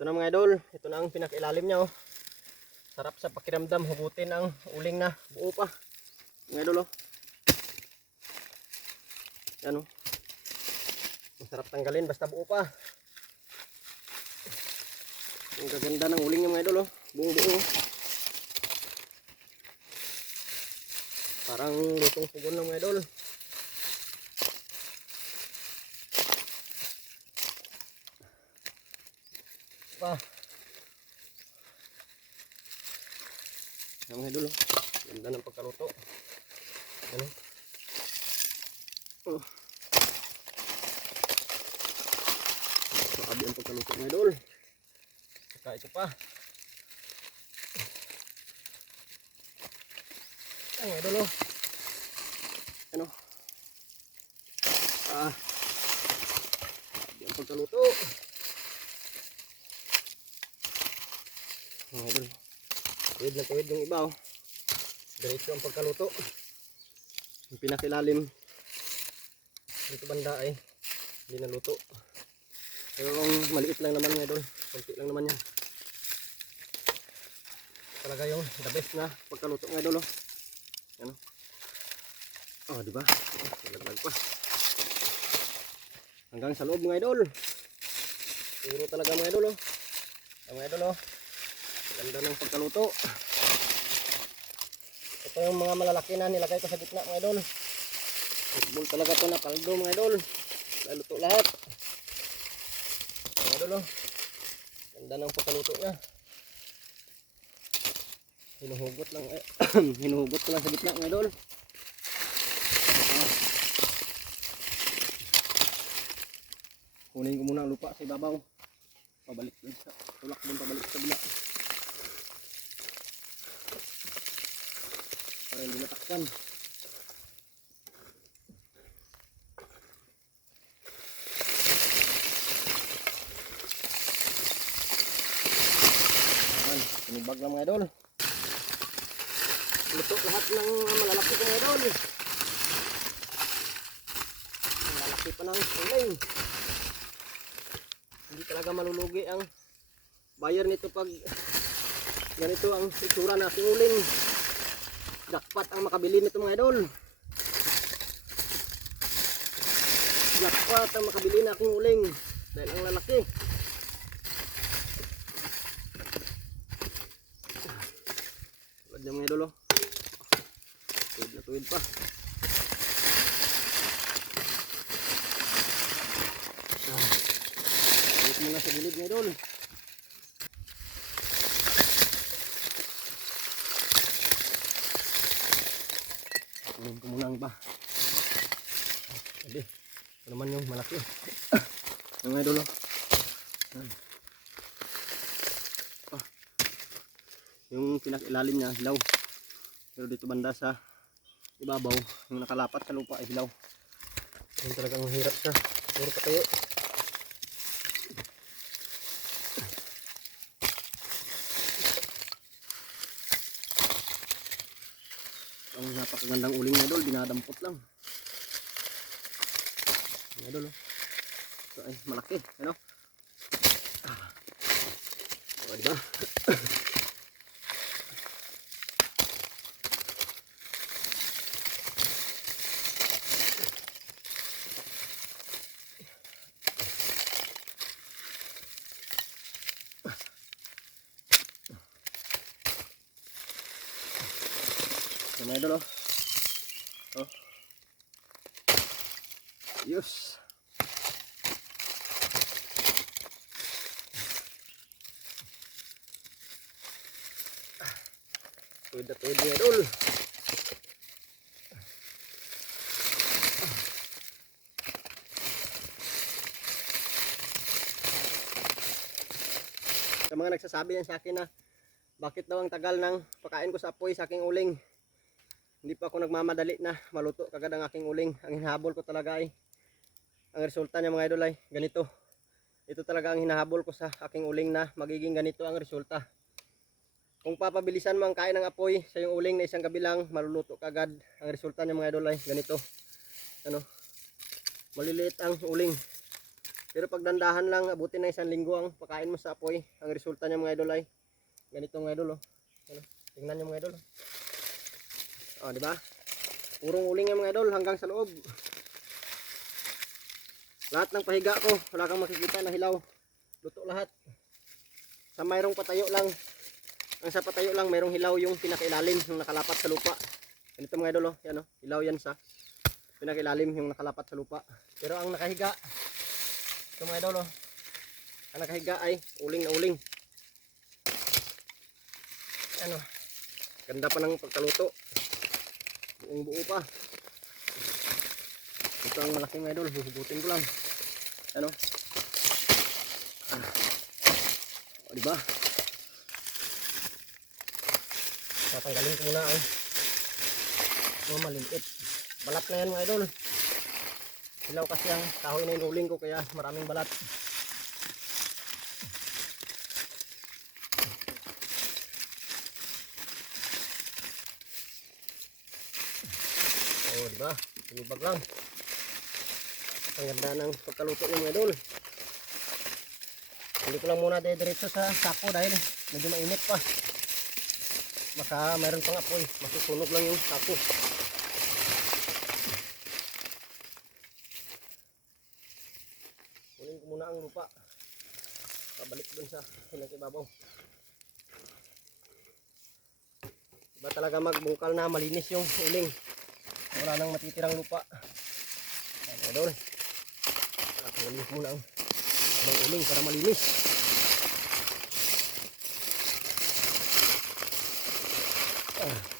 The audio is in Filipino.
Ito na mga idol, ito na ang pinakailalim niya oh. Sarap sa pakiramdam, hugutin ang uling na buo pa. Mga idol oh. Yan oh. Masarap tanggalin basta buo pa. Ang gaganda ng uling niya mga idol oh. Buo-buo. Parang lutong pugon ng mga idol. Pa. Yan mga idol oh. Ganda ng pagkaluto. Yan oh. Sabi ang pagkaluto mga idol. Saka ito pa. Ay mga idol oh. Ano? Sabi ang pagkaluto. Mga idol. Tuwid na tuwid yung iba oh. Diretso ang pagkaluto. Yung pinakilalim dito banda ay hindi naluto. Pero kung maliit lang naman mga idol, konti lang naman yan. Talaga yung the best na pagkaluto mga idol oh. Yan oh. Oh, di ba? Nalaglag pa. Hanggang sa loob mga idol. Puro talaga mga idol oh. Mga idol oh. Ganda ng pagkaluto. Ito yung mga malalaki na nilagay ko sa gitna mga idol. Football talaga ito na kaldo mga idol. Luto lahat. Mga idol oh. Ganda ng pagkaluto niya. Hinuhugot lang hinuhugot ko lang sa gitna mga idol. Kunin ko muna ang lupa sa ibabaw. Pabalik dun sa tulak dun, pabalik sa bila. Para hindi natakpan. Ayan, sinibag lang mga idol. Luto lahat ng malalaki ko mga idol. Malalaki pa ng uling. Hindi talaga malulugi ang buyer nito pag ganito ang itsura na ating uling. Jackpot ang makabili nito mga idol. Jackpot ang makabili na aking uling dahil ang lalaki. Tulad niya mga idol oh. Tuwid na tuwid pa. Tuwid muna sa gilid mga idol. Kunin ko muna ang iba. Hindi. Ito naman yung malaki. Yung mga idol oh. Yung pinakilalim niya hilaw. Pero dito banda sa ibabaw, yung nakalapat sa lupa ay hilaw. Yung talagang hirap siya. Puro patayo. Ang napakagandang uling na idol, dinadampot lang. Ang idol oh. Ito ay malaki, ano? O diba? Mga idol oh. Oh. Yes. Tuwid na tuwid mga idol. Sa mga nagsasabi yan sa akin na bakit daw ang tagal ng pakain ko sa apoy sa aking uling. Hindi pa ako nagmamadali na maluto kagad ang aking uling. Ang hinahabol ko talaga ay ang resulta niya mga idol ay ganito. Ito talaga ang hinahabol ko sa aking uling na magiging ganito ang resulta. Kung papabilisan mo ang kain ng apoy sa yung uling na isang gabi lang, maluluto kagad. Ang resulta niya mga idol ay ganito. Ano? Maliliit ang uling. Pero pag dandahan lang, abutin na 1 linggo ang pakain mo sa apoy. Ang resulta niya mga idol ay ganito mga idol oh. Ano? Tingnan niyo mga idol. Oh, di ba? Purong uling yan mga idol hanggang sa loob. Lahat ng pahiga ko, wala kang makikita na hilaw. Luto lahat. Sa mayroong patayo lang. Ang sa patayo lang, mayroong hilaw yung pinakailalim, yung nakalapat sa lupa. Ganito mga idol oh. Yan oh. Hilaw yan sa pinakailalim yung nakalapat sa lupa. Pero ang nakahiga, ito mga idol oh. Ang nakahiga ay uling na uling. Ano? Ganda pa ng pagkaluto. Buong buo pa. Ito ang malaking mga idol, huhugutin ko lang. Ano? O, diba? Tatanggalin ko muna ang mga maliliit. Balat na yan mga idol. Hilaw kasi ang kahoy na inuling ko kaya maraming balat. O, diba? Sinibag lang. Ang ganda ng pagkaluto yung mga idol. Hindi ko lang muna diretso sa sako dahil medyo mainit pa. Baka mayroon pang apoy, masusunog lang yung sako. Kunin ko muna ang lupa. Pabalik dun sa pinag-ibabaw. Iba talaga magbungkal na malinis yung uling. Wala nang matitirang lupa. Ayan, idol. Tanggalin muna ang uling para malinis. Ah.